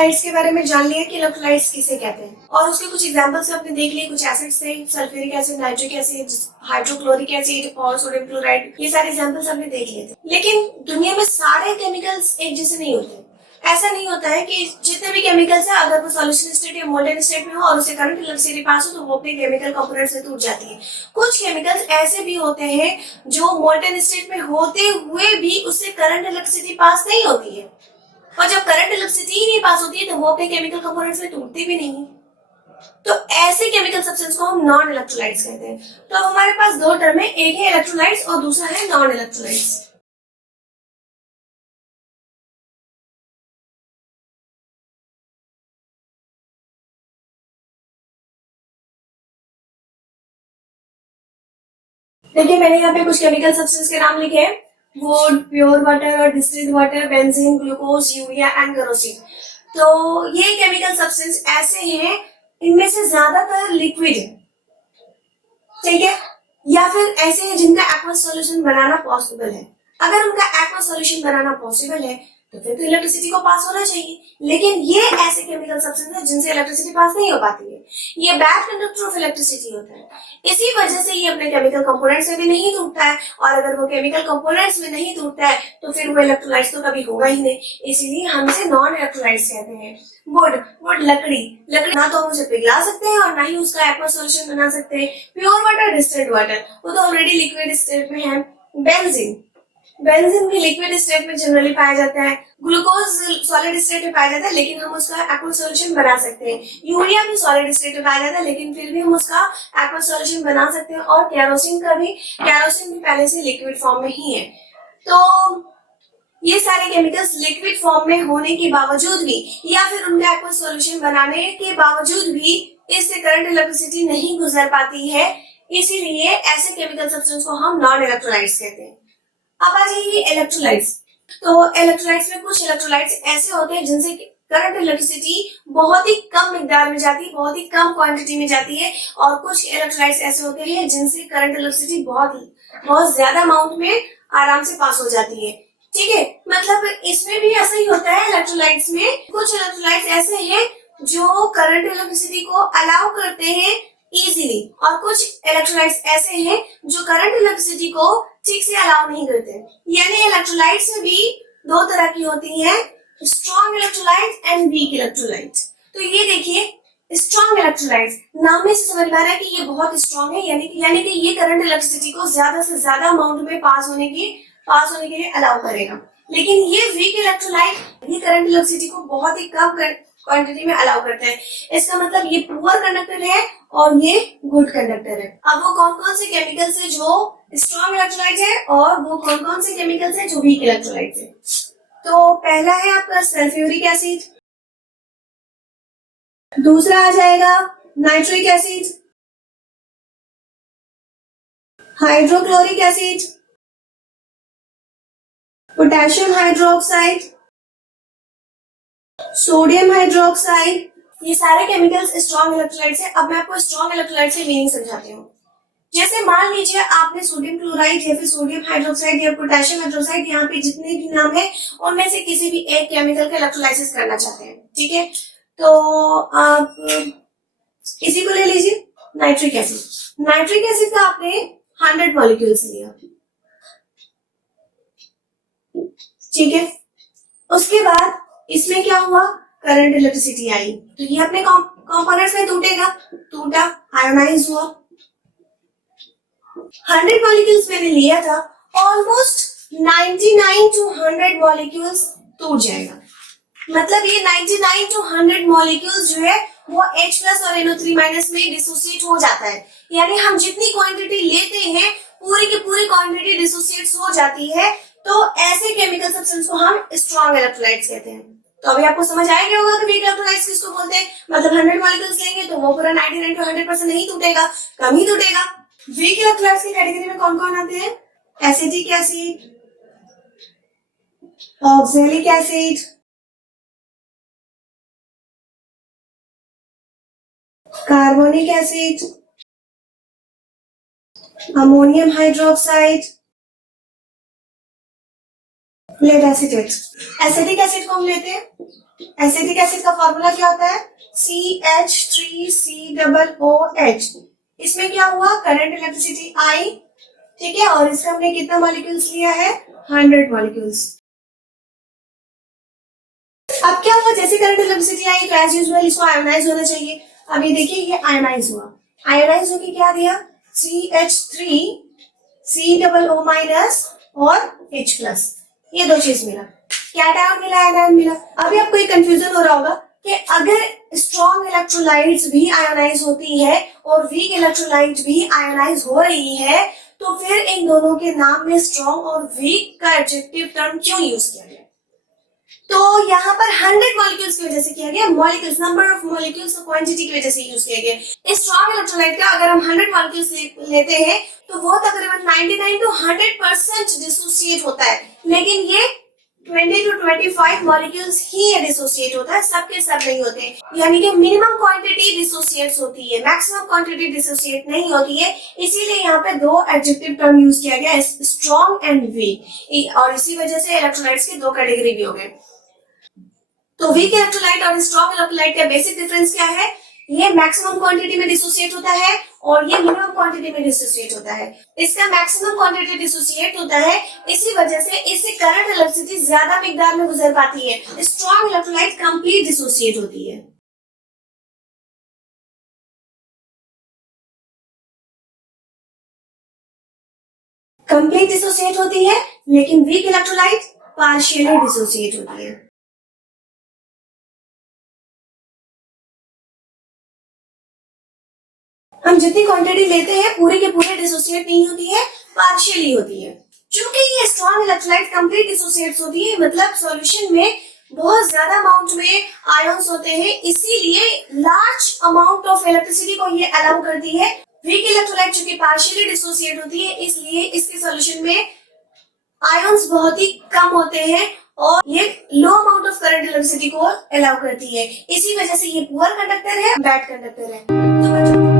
Electrolytes के बारे में जान लिया कि इलेक्ट्रोलाइट्स किसे कहते हैं और उसके कुछ एग्जांपल्स आपने देख लिए, कुछ एसिड्स थे, sulphuric acid, nitric acid, hydrochloric acid और सोडियम क्लोराइड, ये सारे एग्जांपल्स आपने देख लिए थे। लेकिन दुनिया में सारे केमिकल्स एक जैसे नहीं होते। ऐसा नहीं होता है कि जितने भी केमिकल्स है अगर वो सॉल्यूशन स्टेट या मोल्टेन स्टेट में हो और उसे करंट इलेक्ट्रिसिटी पास हो तो वो अपने केमिकल कंपोनेंट से टूट जाती है। कुछ केमिकल्स ऐसे भी होते हैं जो मोल्टेन स्टेट में होते हुए भी उससे करंट इलेक्ट्रिसिटी पास नहीं होती है, और जब करंट इलेक्ट्रिसिटी ही नहीं पास होती है तो वो अपने केमिकल कंपोनेंट्स में टूटते भी नहीं है। तो ऐसे केमिकल सब्सटेंस को हम नॉन इलेक्ट्रोलाइट्स कहते हैं। तो अब हमारे पास दो टर्म है, एक है इलेक्ट्रोलाइट्स और दूसरा है नॉन इलेक्ट्रोलाइट्स। देखिए मैंने यहाँ पे कुछ केमिकल सब्सटेंस के नाम लिखे हैं, वुड, प्योर वाटर और distilled water, benzene, glucose, urea and kerosene. तो ये केमिकल सब्सटेंस ऐसे हैं, इनमें से ज्यादातर लिक्विड है, ठीक है, या फिर ऐसे हैं जिनका एक्वस सॉल्यूशन बनाना पॉसिबल है। अगर उनका एक्वस सॉल्यूशन बनाना पॉसिबल है तो फिर तो इलेक्ट्रिसिटी को पास होना चाहिए, लेकिन ये ऐसे केमिकल सब्सटेंस है जिनसे इलेक्ट्रिसिटी पास नहीं हो पाती है। ये बैड कंडक्टर ऑफ इलेक्ट्रिसिटी होता है, इसी वजह से ये अपने केमिकल कंपोनेंट्स में भी नहीं टूटता है, और अगर वो केमिकल कंपोनेंट्स में नहीं टूटता है तो फिर वो इलेक्ट्रोलाइट्स तो कभी होगा ही नहीं, इसीलिए हम इसे नॉन इलेक्ट्रोलाइट्स कहते हैं। वुड लकड़ी ना तो हम उसे पिघला सकते हैं और ना ही उसका एक्वा सॉल्यूशन बना सकते हैं। प्योर वाटर, डिस्टिल्ड वाटर, वो तो ऑलरेडी लिक्विड स्टेट में है। बेंजीन भी लिक्विड स्टेट में जनरली पाया जाता है। ग्लूकोज सॉलिड स्टेट में पाया जाता है लेकिन हम उसका एक्वा सॉल्यूशन बना सकते हैं। यूरिया भी सॉलिड स्टेट में पाया जाता है लेकिन फिर भी हम उसका एक्वा सॉल्यूशन बना सकते हैं। और केरोसिन भी पहले से लिक्विड फॉर्म में ही है। तो ये सारे केमिकल्स लिक्विड फॉर्म में होने के बावजूद भी या फिर उनका एक्वा सॉल्यूशन बनाने के बावजूद भी इससे करंट इलेक्ट्रिसिटी नहीं गुजर पाती है, इसीलिए ऐसे केमिकल सब्सटेंस को हम नॉन इलेक्ट्रोलाइट्स कहते हैं। अब आ जाइए इलेक्ट्रोलाइट्स। तो इलेक्ट्रोलाइट्स में कुछ इलेक्ट्रोलाइट्स ऐसे होते हैं जिनसे करंट इलेक्ट्रिसिटी बहुत ही कम मिकदार में जाती है, बहुत ही कम क्वांटिटी में जाती है, और कुछ इलेक्ट्रोलाइट्स ऐसे होते हैं जिनसे करंट इलेक्ट्रिसिटी बहुत ज्यादा अमाउंट में आराम से पास हो जाती है, ठीक है। मतलब इसमें भी ऐसा ही होता है। इलेक्ट्रोलाइट्स में कुछ इलेक्ट्रोलाइट्स ऐसे हैं जो करंट इलेक्ट्रिसिटी को अलाउ करते हैं इजीली, और कुछ इलेक्ट्रोलाइट्स ऐसे हैं जो करंट इलेक्ट्रिसिटी को ठीक से अलाउ नहीं करते। यानी इलेक्ट्रोलाइट्स में भी दो तरह की होती हैं, strong electrolyte and weak electrolyte. तो ये देखिए स्ट्रॉन्ग इलेक्ट्रोलाइट्स, नाम में से समझ में आ रहा है कि ये बहुत स्ट्रॉन्ग है, यानी कि ये करंट इलेक्ट्रिसिटी को ज्यादा से ज्यादा अमाउंट में पास होने के लिए अलाउ करेगा। लेकिन ये वीक इलेक्ट्रोलाइट ये करंट इलेक्ट्रिसिटी को बहुत ही कम क्वांटिटी में अलाउ करता है। इसका मतलब ये पुअर कंडक्टर है और ये गुड कंडक्टर है। अब वो कौन कौन से केमिकल्स है जो स्ट्रॉन्ग इलेक्ट्रोलाइट है और वो कौन कौन से केमिकल्स है जो वीक इलेक्ट्रोलाइट है। तो पहला है आपका सल्फ्यूरिक एसिड, दूसरा आ जाएगा nitric acid, hydrochloric acid, potassium hydroxide, sodium hydroxide. ये सारे केमिकल्स स्ट्रॉन्ग इलेक्ट्रोलाइट्स हैं। अब मैं आपको स्ट्रॉन्ग इलेक्ट्रोलाइट से मीनिंग समझाती हूँ। जैसे मान लीजिए आपने सोडियम क्लोराइड या फिर सोडियम हाइड्रोक्साइड या पोटेशियम हाइड्रोक्साइड, यहाँ पे जितने भी नाम है उनमें से किसी भी एक केमिकल का इलेक्ट्रोलाइसिस करना चाहते हैं, ठीक है। तो आप इसी को ले लीजिए, नाइट्रिक एसिड। नाइट्रिक एसिड का आपने 100 मॉलिक्यूल्स लिया, ठीक है। उसके बाद इसमें क्या हुआ, करंट इलेक्ट्रिसिटी आई, तो ये अपने कंपोनेंट्स में टूटा, आयोनाइज हुआ। 100 मॉलिक्यूल्स मैंने लिया था, ऑलमोस्ट 99 to 100 मॉलिक्यूल्स टूट जाएगा। मतलब ये 99 to 100 मॉलिक्यूल्स जो है वो H+ और NO3- में डिसोसिएट हो जाता है। यानी हम जितनी क्वांटिटी लेते हैं पूरी की पूरी क्वांटिटी डिसोसिएट हो जाती है। तो ऐसे केमिकल सब्सटेंस को हम स्ट्रॉन्ग इलेक्ट्रोलाइट्स कहते हैं। तो अभी आपको समझ आ गया होगा कि वीक इलेक्ट्रोलाइट्स किसको बोलते हैं। मतलब 100 मॉलिक्यूल्स लेंगे तो वो पूरा 99 to 100% नहीं टूटेगा, कम ही टूटेगा। वीक इलेक्ट्रोलाइट्स की कैटेगरी में कौन कौन आते हैं, acetic acid, oxalic acid, carbonic acid, ammonium hydroxide, lead acetate. Acetic acid को हम लेते हैं एसिटिक एसिड का फॉर्मूला क्या होता है? CH3COOH। इसमें क्या हुआ? करंट इलेक्ट्रिसिटी आई, ठीक है, और इसका हमने कितना मॉलिक्यूल्स लिया है? 100 मॉलिक्यूल्स। अब क्या हुआ? जैसे करंट इलेक्ट्रिसिटी आई तो एज यूजुअल इसको आयोनाइज होना चाहिए। अब ये देखिए ये आयोनाइज हुआ, आयोनाइज होके क्या दिया? CH3COO माइनस और H प्लस, ये दो चीज मिला। कैटायन मिला, एनायन मिला। अभी आपको एक कंफ्यूजन हो रहा होगा कि अगर स्ट्रॉन्ग इलेक्ट्रोलाइट्स भी आयोनाइज होती है और वीक इलेक्ट्रोलाइट भी आयोनाइज हो रही है, तो फिर इन दोनों के नाम में स्ट्रॉन्ग और वीक का एडजेक्टिव टर्म क्यों यूज किया गया? तो यहाँ पर 100 मॉलिक्यूल्स की वजह से किया गया, मॉलिक्यूल्स, नंबर ऑफ मॉलिक्यूल्स और क्वांटिटी की वजह से यूज किया गया। इस स्ट्रॉन्ग इलेक्ट्रोलाइट का अगर हम 100 मॉलिक्यूल्स लेते हैं तो वो तकरीबन 99 to 100% डिसोसिएट होता है, लेकिन ये 20 to 25 मॉलिक्यूल्स ही ये डिसोसिएट होता है, सबके सब नहीं होते। यानी कि मिनिमम क्वांटिटी डिसोसिएट्स होती है, मैक्सिमम क्वांटिटी डिसोसिएट नहीं होती है। इसीलिए यहाँ पे दो एडजेक्टिव टर्म यूज किया गया, स्ट्रॉन्ग एंड वीक, और इसी वजह से इलेक्ट्रोलाइट्स की दो कैटेगरी भी हो गए। तो वीक इलेक्ट्रोलाइट और स्ट्रॉन्ग इलेक्ट्रोलाइट का बेसिक डिफरेंस क्या है? ये मैक्सिमम क्वांटिटी में डिसोसिएट होता है और ये मिनिमम क्वांटिटी में डिसोसिएट होता है। इसका मैक्सिमम क्वांटिटी डिसोसिएट होता है, इसी वजह से इससे करंट इलेक्ट्रिसिटी ज्यादा मिकदार में गुजर पाती है। स्ट्रॉन्ग इलेक्ट्रोलाइट कंप्लीट डिसोसिएट होती है। कंप्लीट डिसोसिएट होती है, लेकिन वीक इलेक्ट्रोलाइट पार्शियली डिसोसिएट होती है। हम जितनी क्वांटिटी लेते हैं पूरे के पूरे डिसोसिएट नहीं होती है, पार्शियली होती है। चूंकि ये स्ट्रॉन्ग इलेक्ट्रोलाइट कंप्लीट डिसोसिएट्स होती है, मतलब सॉल्यूशन में बहुत ज्यादा अमाउंट में आयंस होते हैं, इसीलिए लार्ज अमाउंट ऑफ इलेक्ट्रिसिटी को ये अलाउ करती है। वीक इलेक्ट्रोलाइट चूंकि पार्शियली डिसोसिएट होती है, इसलिए इसके सॉल्यूशन में आयंस बहुत ही कम होते हैं और ये लो अमाउंट ऑफ करंट इलेक्ट्रिसिटी को अलाउ करती है। इसी वजह से ये पुअर कंडक्टर है, बैड कंडक्टर है। तो